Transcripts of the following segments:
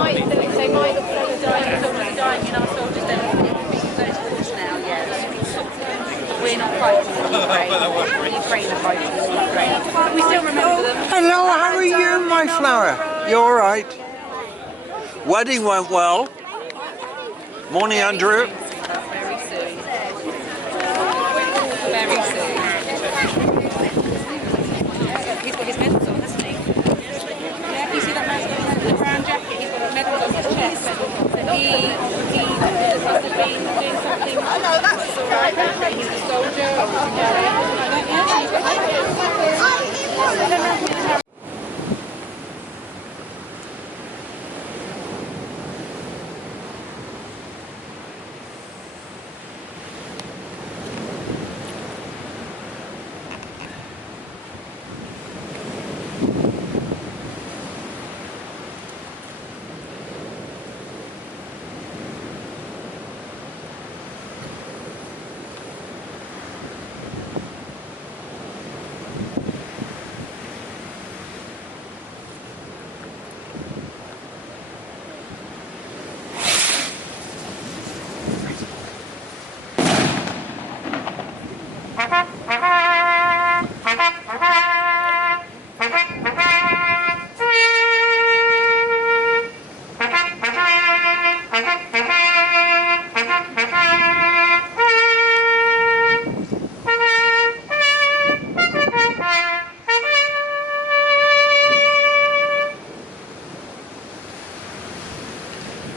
might look like they're dying, soldiers are dying in our soldiers, then those wars now, yes. We're not fighting in Ukraine. Ukraine are fighting in Ukraine. But we still remember them. Hello, how are you, my flower? You alright? Wedding went well. Morning, Andrew. Very soon. Very soon. He's got his medals on, hasn't he? Yeah, you see that man's got the brown jacket, he's got a medal on his chest. He must have been doing something. I know, that's alright. He's a soldier or something like that.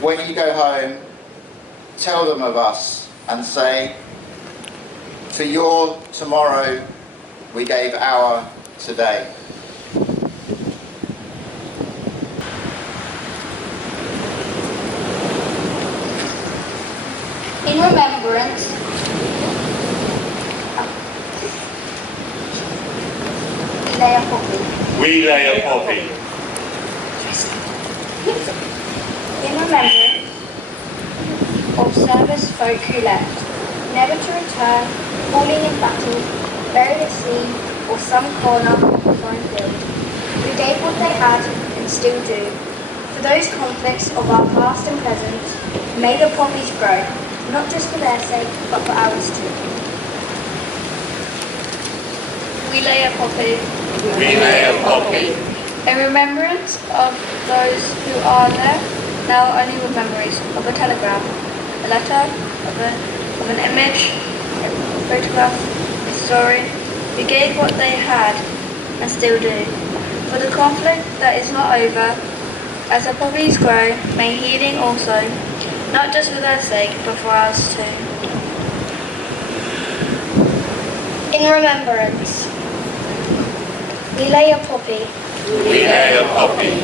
When you go home, tell them of us and say, for your tomorrow, we gave our today. In remembrance, we lay a poppy. We lay a poppy. In remembrance of service folk who left, never to return, falling in battle, buried at sea, or some corner of a foreign field, who gave what they had and still do. For those conflicts of our past and present, may the poppies grow, not just for their sake, but for ours too. We lay a poppy. We lay a poppy. In remembrance of those who are left, now only with memories of a telegram, a letter, of an image, a photograph, a story, who gave what they had and still do. For the conflict that is not over, as the poppies grow, may healing also, not just for their sake, but for ours too. In remembrance, we lay a poppy. We lay a poppy.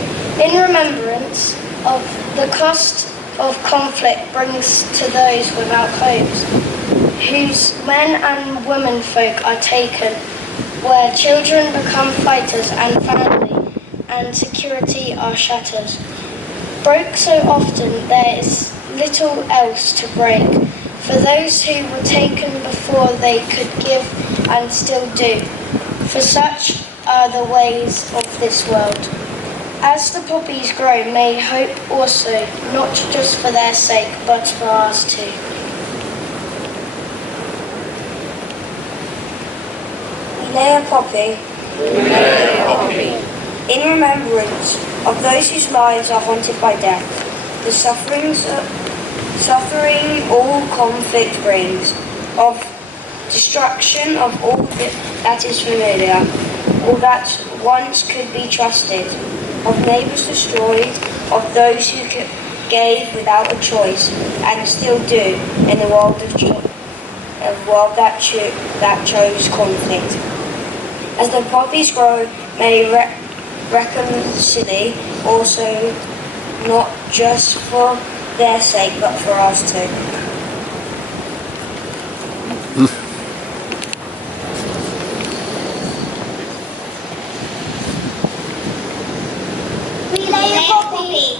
In remembrance of the cost of conflict brings to those without homes, whose men and women folk are taken, where children become fighters and family and security are shattered. Broke so often there is little else to break, for those who were taken before they could give and still do, for such are the ways of this world. As the poppies grow, may hope also, not just for their sake, but for ours too. We lay a poppy. We lay a poppy. In remembrance of those whose lives are haunted by death, the suffering all conflict brings, of destruction of all that is familiar, all that once could be trusted, of neighbours destroyed, of those who gave without a choice, and still do in the world that chose conflict. As the poppies grow, may reconcile also, not just for their sake, but for ours too. We lay a poppy.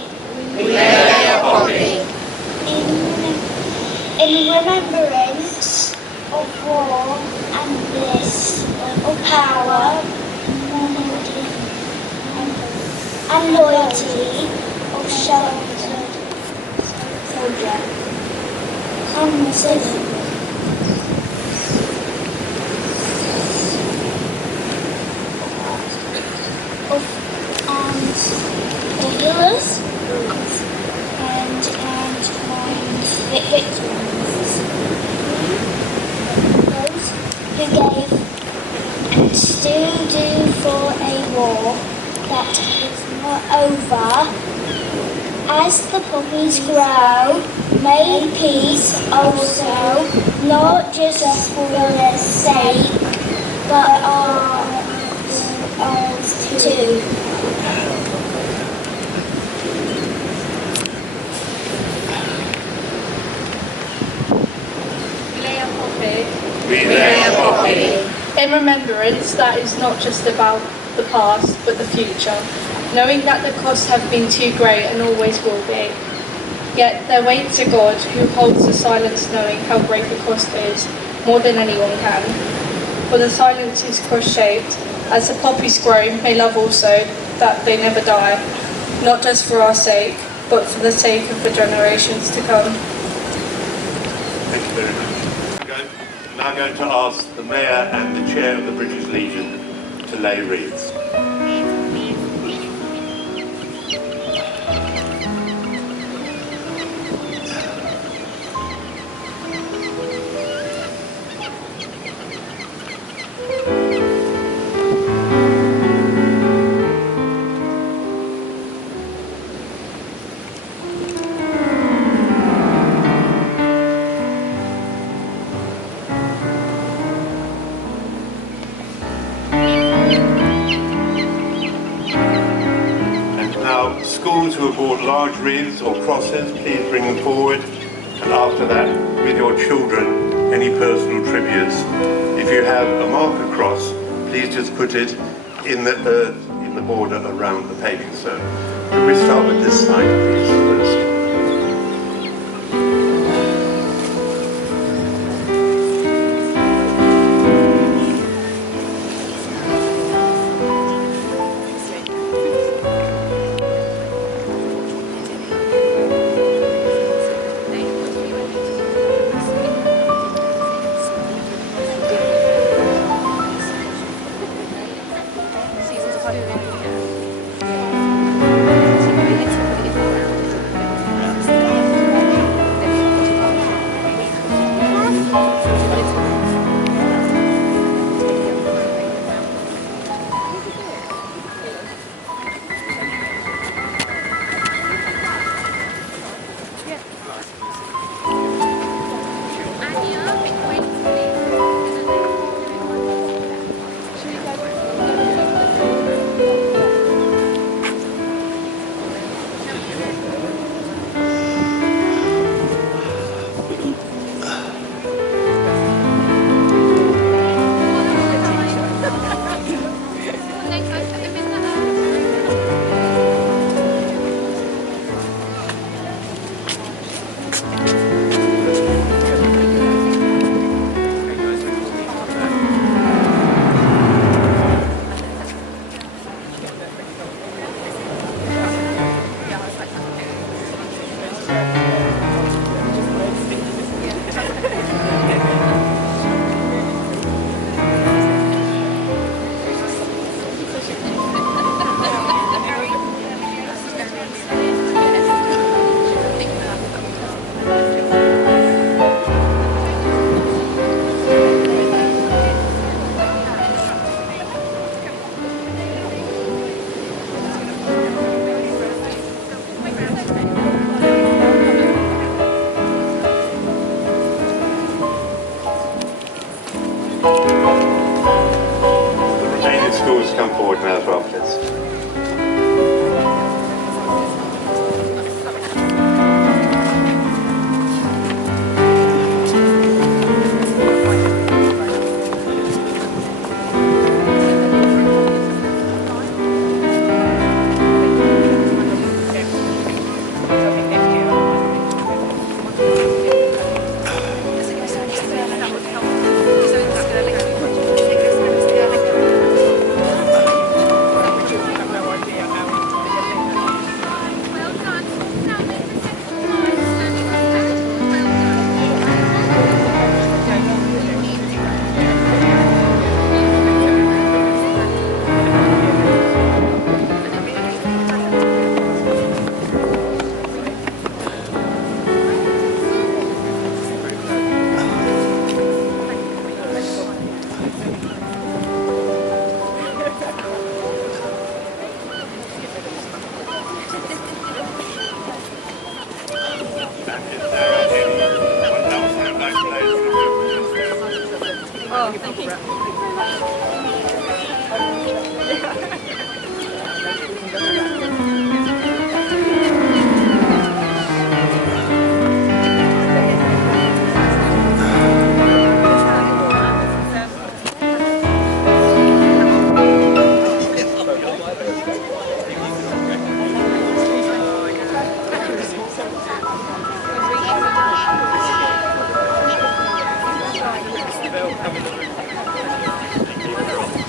We lay a poppy. In remembrance of war and bliss, of power and loyalty, of shelter the healers and the victims, those who gave and still do for a war that is not over. As the poppies grow, may peace also, not just for their sake, but ours too. We lay a poppy. In remembrance, that is not just about the past, but the future, knowing that the costs have been too great and always will be. Yet their weight to God, who holds the silence, knowing how great the cost is, more than anyone can. For the silence is cross-shaped, as the poppies grow, may love also, that they never die, not just for our sake, but for the sake of the generations to come. Thank you very much. I'm now going to ask the Mayor and the Chair of the British Legion to lay wreaths. Schools who have bought large wreaths or crosses, please bring them forward. And after that, with your children, any personal tributes. If you have a marker cross, please just put it in the earth, in the border around the paving stone. Could we start with this side, please, first?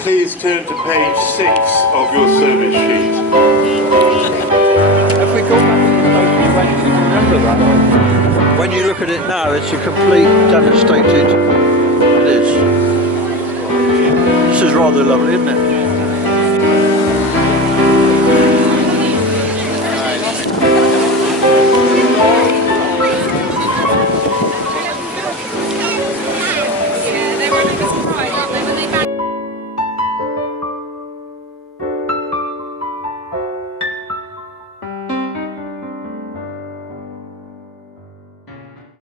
Please turn to page 6 of your service sheet. Have we gone back to the station when you can remember that? When you look at it now, it's a complete devastated. It is. This is rather lovely, isn't it?